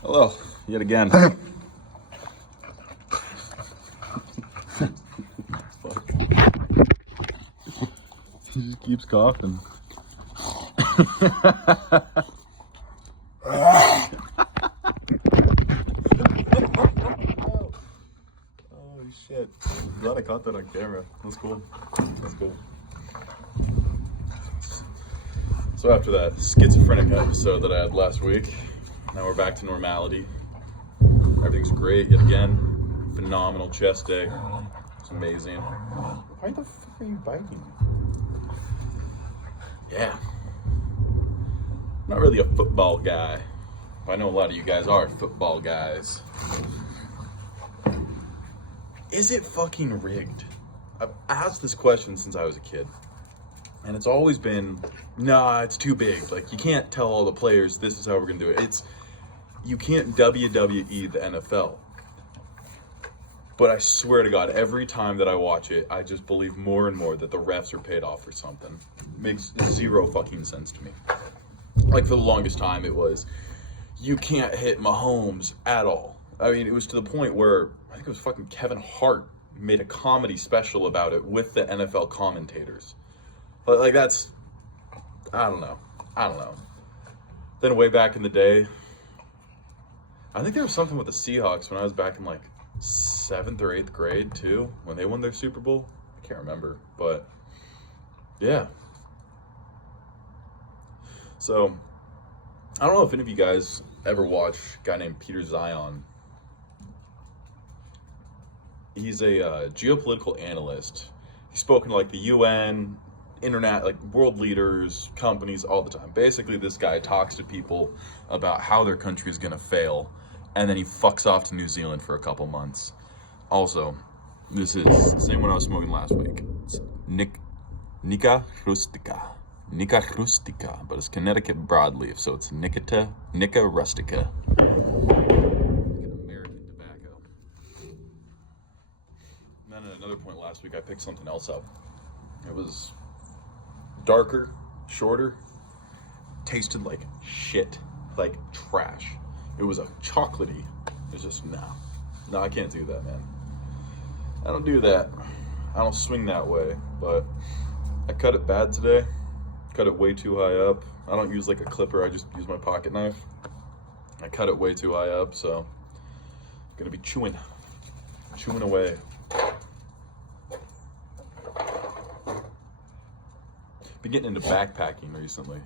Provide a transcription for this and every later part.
Hello, yet again. Fuck. He just keeps coughing. Holy shit. I'm glad I caught that on camera. That's cool. That's cool. So after that schizophrenic episode that I had last week, now we're back to normality. Everything's great yet again. Phenomenal chest day. It's amazing. Why the fuck are you biting? Yeah. I'm not really a football guy. I know a lot of you guys are football guys. Is it fucking rigged? I've asked this question since I was a kid. And it's always been, nah, it's too big. Like, you can't tell all the players this is how we're gonna do it. You can't WWE the NFL. But I swear to God, every time that I watch it, I just believe more and more that the refs are paid off for something. It makes zero fucking sense to me. Like, for the longest time, it was, you can't hit Mahomes at all. I mean, it was to the point where, I think it was fucking Kevin Hart made a comedy special about it with the NFL commentators. But, like, that's, I don't know. Then way back in the day, I think there was something with the Seahawks when I was back in, like, 7th or 8th grade, too, when they won their Super Bowl. I can't remember, but, yeah. So, I don't know if any of you guys ever watched a guy named Peter Zion. He's a geopolitical analyst. He's spoken to, like, the UN, internet, like, world leaders, companies all the time. Basically, this guy talks to people about how their country is going to fail, and then he fucks off to New Zealand for a couple months. Also, this is the same one I was smoking last week. It's Nica Rustica. Nica Rustica, but it's Connecticut broadleaf, so it's Nica Rustica. American tobacco. And then at another point last week, I picked something else up. It was darker, shorter, tasted like shit, like trash. It was a chocolatey. It's just, no, I can't do that, man. I don't do that. I don't swing that way, but I cut it bad today. Cut it way too high up. I don't use like a clipper, I just use my pocket knife. I cut it way too high up, so I'm gonna be chewing away. Been getting into backpacking recently.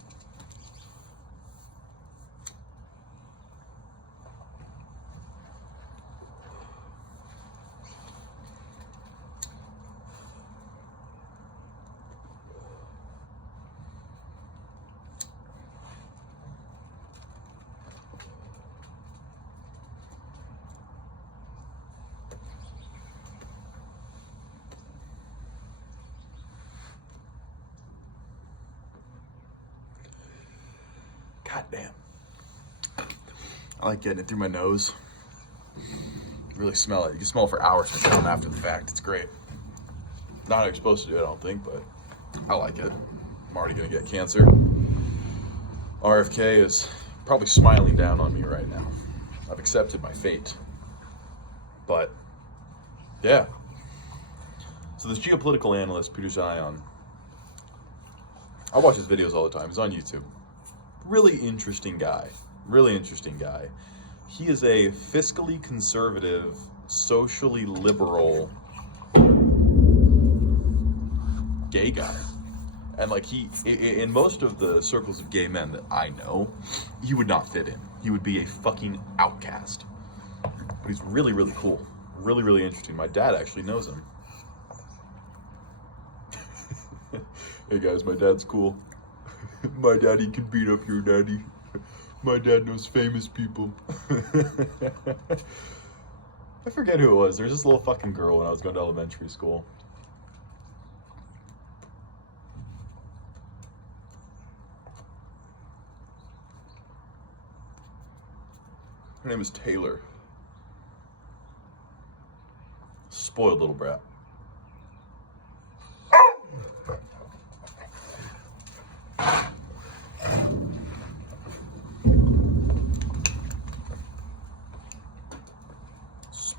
God damn. I like getting it through my nose. Really smell it. You can smell it for hours from home after the fact. It's great. Not how you're supposed to do it, I don't think, but I like it. I'm already gonna get cancer. RFK is probably smiling down on me right now. I've accepted my fate. But, yeah. So this geopolitical analyst, Peter Zion, I watch his videos all the time. He's on YouTube. Really interesting guy. He is a fiscally conservative, socially liberal gay guy. And like in most of the circles of gay men that I know, he would not fit in. He would be a fucking outcast. But he's really, really cool. Really, really interesting. My dad actually knows him. Hey guys, my dad's cool. My daddy can beat up your daddy. My dad knows famous people. I forget who it was. There's this little fucking girl when I was going to elementary school. Her name is Taylor. Spoiled little brat.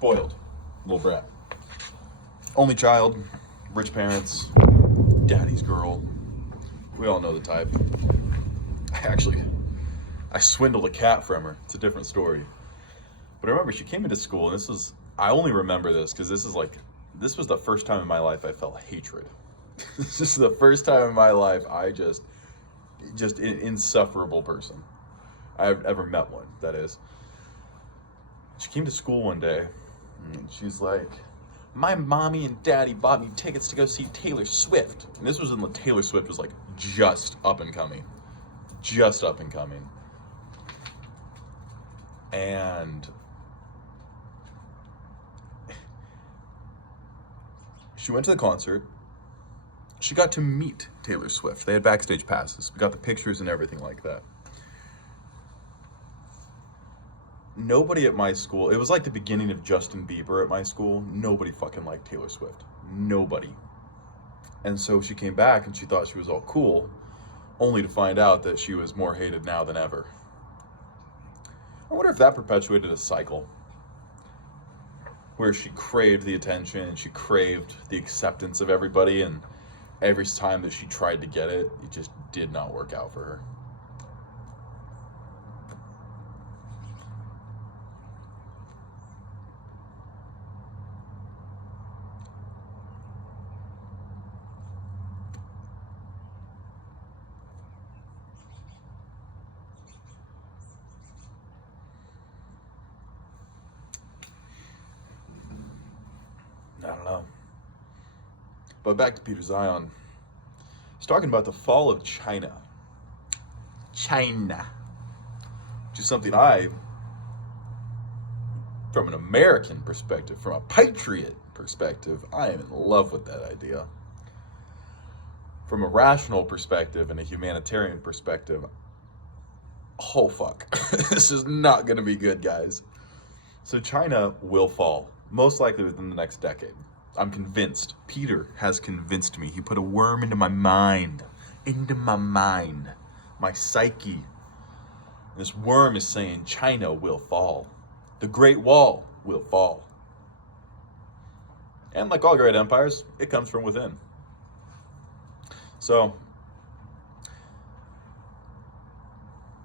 spoiled little brat. Only child, rich parents, daddy's girl. We all know the type. I swindled a cat from her. It's a different story. But I remember she came into school, and I only remember this because this was the first time in my life I felt hatred. This is the first time in my life I just an insufferable person I've ever met one, that is. She came to school one day, and she's like, my mommy and daddy bought me tickets to go see Taylor Swift. And this was when Taylor Swift was like just up and coming. And she went to the concert. She got to meet Taylor Swift. They had backstage passes. We got the pictures and everything like that. Nobody at my school, it was like the beginning of Justin Bieber at my school. Nobody fucking liked Taylor Swift. Nobody. And so she came back and she thought she was all cool, only to find out that she was more hated now than ever. I wonder if that perpetuated a cycle where she craved the attention, she craved the acceptance of everybody, and every time that she tried to get it, it just did not work out for her. I don't know. But back to Peter Zion. He's talking about the fall of China. Which is something from an American perspective, from a patriot perspective, I am in love with that idea. From a rational perspective and a humanitarian perspective, oh fuck, this is not going to be good, guys. So China will fall, most likely within the next decade. I'm convinced. Peter has convinced me. He put a worm into my mind, my psyche. This worm is saying China will fall. The Great Wall will fall. And like all great empires, it comes from within. So,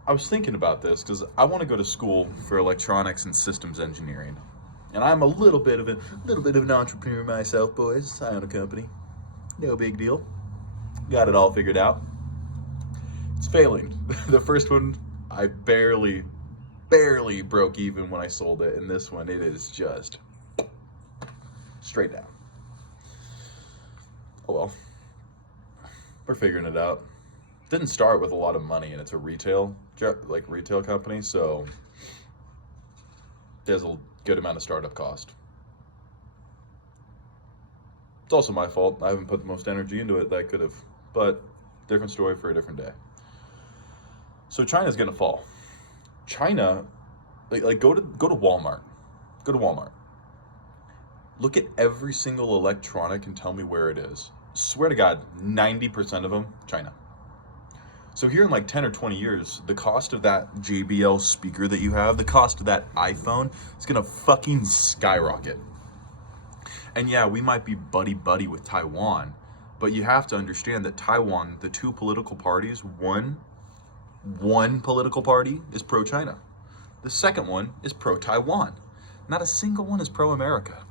I was thinking about this because I want to go to school for electronics and systems engineering. And I'm a little bit of an entrepreneur myself, boys. I own a company. No big deal. Got it all figured out. It's failing. The first one, I barely broke even when I sold it. And this one, it is just straight down. Oh well. We're figuring it out. Didn't start with a lot of money, and it's a retail company, so there's a good amount of startup cost. It's also my fault. I haven't put the most energy into it that I could have, but different story for a different day. So China's gonna fall. China, go to Walmart. Go to Walmart. Look at every single electronic and tell me where it is. Swear to God, 90% of them, China. So here in like 10 or 20 years, the cost of that JBL speaker that you have, the cost of that iPhone, is gonna fucking skyrocket. And yeah, we might be buddy-buddy with Taiwan, but you have to understand that Taiwan, the two political parties, one political party is pro-China. The second one is pro-Taiwan. Not a single one is pro-America.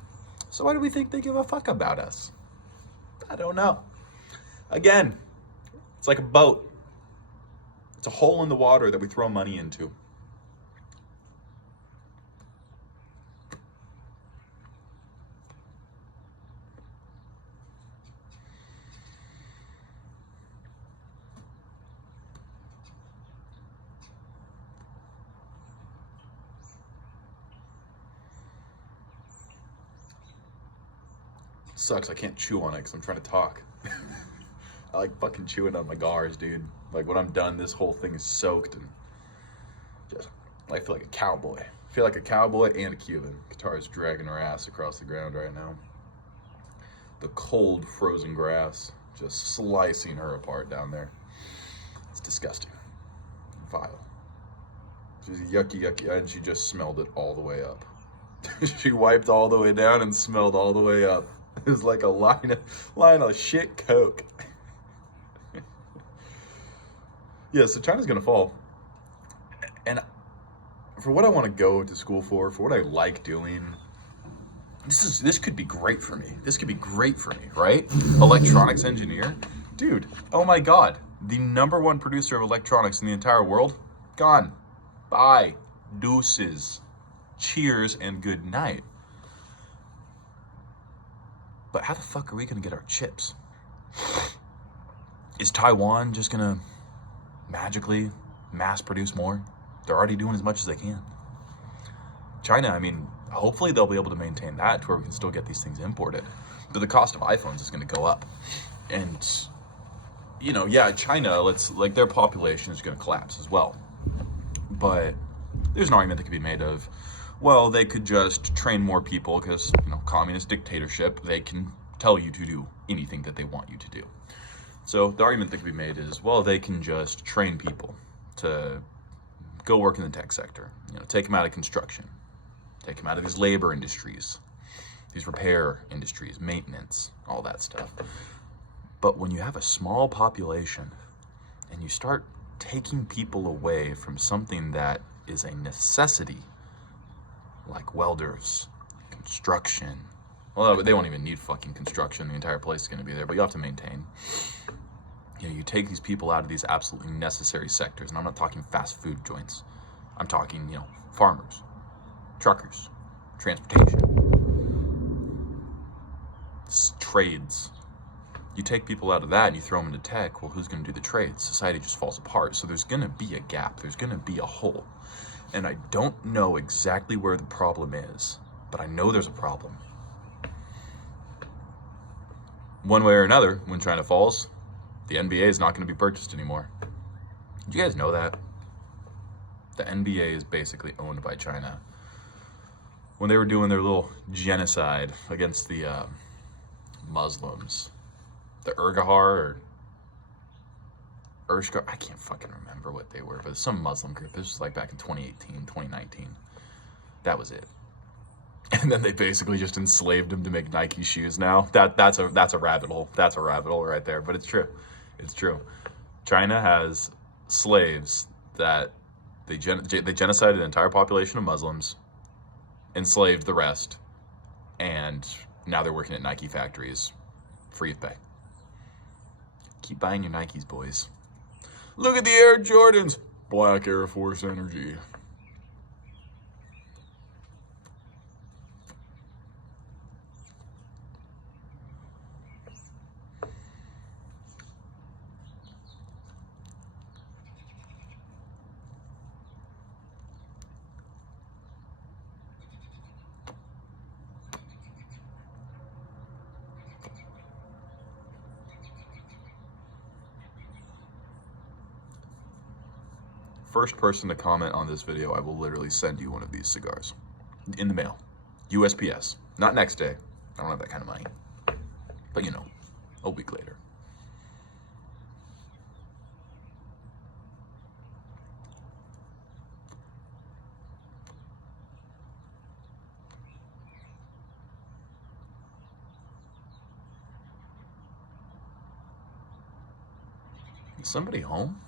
So why do we think they give a fuck about us? I don't know. Again, it's like a boat. It's a hole in the water that we throw money into. Sucks, I can't chew on it because I'm trying to talk. I like fucking chewing on my gars, dude. Like when I'm done, this whole thing is soaked and just, I feel like a cowboy. I feel like a cowboy and a Cuban. Guitar is dragging her ass across the ground right now. The cold, frozen grass just slicing her apart down there. It's disgusting. Vile. She's yucky, and she just smelled it all the way up. She wiped all the way down and smelled all the way up. It was like a line of shit Coke. Yeah, so China's gonna fall. And for what I want to go to school for what I like doing, this could be great for me. This could be great for me, right? Electronics engineer. Dude, oh my God. The #1 producer of electronics in the entire world, gone. Bye. Deuces. Cheers and good night. But how the fuck are we gonna get our chips? Is Taiwan just gonna magically mass produce more? They're already doing as much as they can. China, I mean, hopefully they'll be able to maintain that to where we can still get these things imported. But the cost of iPhones is going to go up. And, you know, yeah, China, their population is going to collapse as well. But there's an argument that could be made of, well, they could just train more people because, you know, communist dictatorship, they can tell you to do anything that they want you to do. So the argument that could be made is, well, they can just train people to go work in the tech sector, you know, take them out of construction, take them out of these labor industries, these repair industries, maintenance, all that stuff. But when you have a small population and you start taking people away from something that is a necessity, like welders, construction, well, they won't even need fucking construction, the entire place is going to be there, but you have to maintain. You know, you take these people out of these absolutely necessary sectors, and I'm not talking fast food joints. I'm talking, you know, farmers, truckers, transportation, trades. You take people out of that and you throw them into tech, well, who's going to do the trades? Society just falls apart. So there's going to be a gap. There's going to be a hole. And I don't know exactly where the problem is, but I know there's a problem. One way or another, when China falls, the NBA is not going to be purchased anymore. Did you guys know that? The NBA is basically owned by China. When they were doing their little genocide against the Muslims, the Urgahar or Urshgar, I can't fucking remember what they were, but it's some Muslim group. This was like back in 2018, 2019. That was it. And then they basically just enslaved them to make Nike shoes now. That's a rabbit hole. That's a rabbit hole right there, but it's true. It's true. China has slaves that they genocided an entire population of Muslims, enslaved the rest, and now they're working at Nike factories, free of pay. Keep buying your Nikes, boys. Look at the Air Jordans. Black Air Force energy. First person to comment on this video, I will literally send you one of these cigars in the mail. USPS. Not next day. I don't have that kind of money. But you know, a week later. Is somebody home?